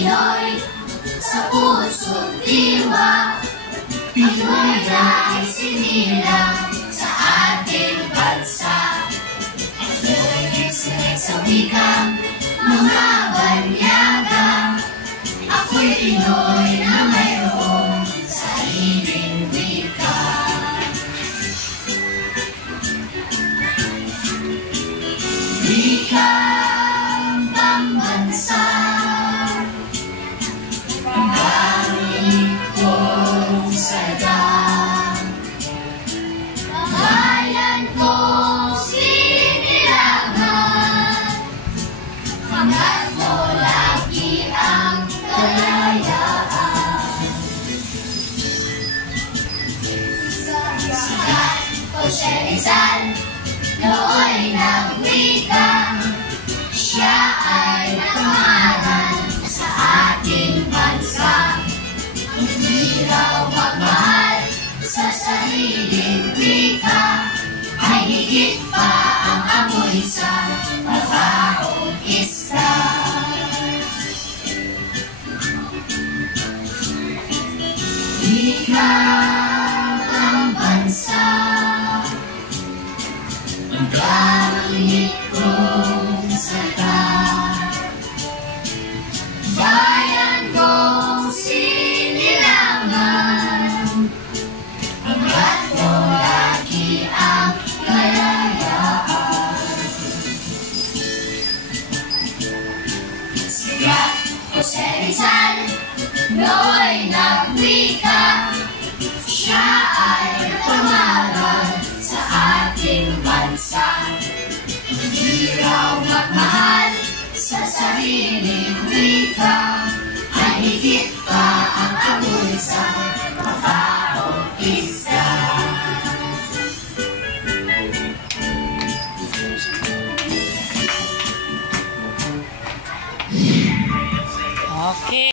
Pinoy sa puso't diwa, Pinoy ay sinilang sa ating bansa. Ako'y sinay sa wikang mga banyaga, ako'y Pinoy na mayroong sariling wika. Wikang pambansa, gamit kong sadang, bayan kong sinilangan, hanggat mo lagi ang kalayaan. Sikat Jose Rizal, nooy nagwika, siya ay namaran sa ating bansa. Hindi raw magmahal sa sariling wika, ay higit pa ang amoy sa mabahong isda. Wika ang bansa, ang gamit kong salita, bayan kong sinilangan, hanggat mo lagi ang kalayaan. Sikat Jose Rizal, nooy nagwika, siya ay pamaran sa ating bansa. Hindi raw magmahal sa sariling wika, ay higit pa ang amoy sa mabahong isda. Okay.